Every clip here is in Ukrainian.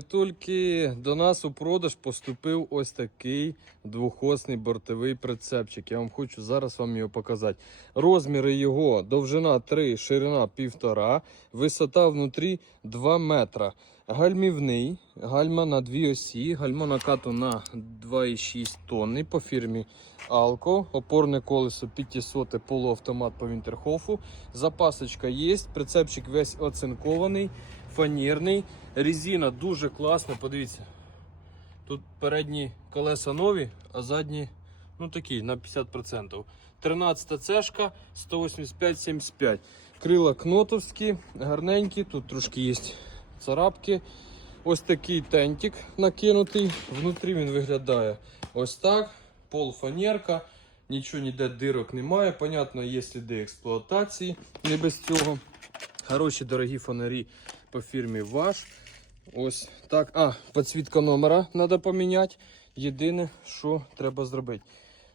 Тільки до нас у продаж поступив ось такий двохосний бортовий прицепчик. Я вам хочу зараз вам його показати. Розміри його довжина 3, ширина 1,5, висота внутрі 2 метра. Гальмівний, гальма на дві осі, гальмо накату на 2,6 тонни по фірмі Алко, опорне колесо 500 полуавтомат по Вінтерхофу. Запасочка є, прицепчик весь оцинкований, фанерний. Резина дуже класна, подивіться. Тут передні колеса нові, а задні ну такі на 50%. 13 цешка 185-75. Крила кнотовські, гарненькі, тут трошки є царапки. Ось такий тентик накинутий. Внутрі він виглядає ось так. Пол фанерка, нічого ніде дирок немає. Понятно, є сліди експлуатації, не без цього. Хороші дорогі фонарі по фірмі Ваш. Ось так. А, підсвітка номера треба поміняти. Єдине, що треба зробити.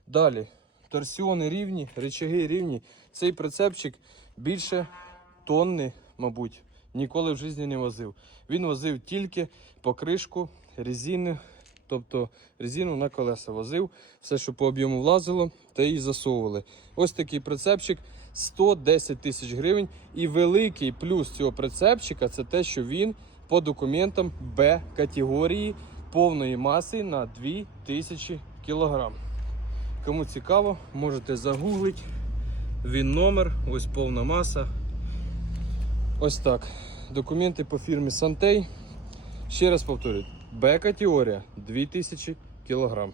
Далі. Торсіони рівні, речаги рівні. Цей прицепчик більше тонни, мабуть, ніколи в житті не возив. Він возив тільки покришку, резину, тобто резину на колеса возив. Все, що по об'єму влазило, те і засовували. Ось такий прицепчик 110 тисяч гривень. І великий плюс цього прицепчика це те, що він по документам Б категорії повної маси на 2000 кг. Кому цікаво, можете загуглити. Він номер, ось повна маса. Ось так. Документи по фірмі Сантей. Ще раз повторюю, Б категорія 2000 кг.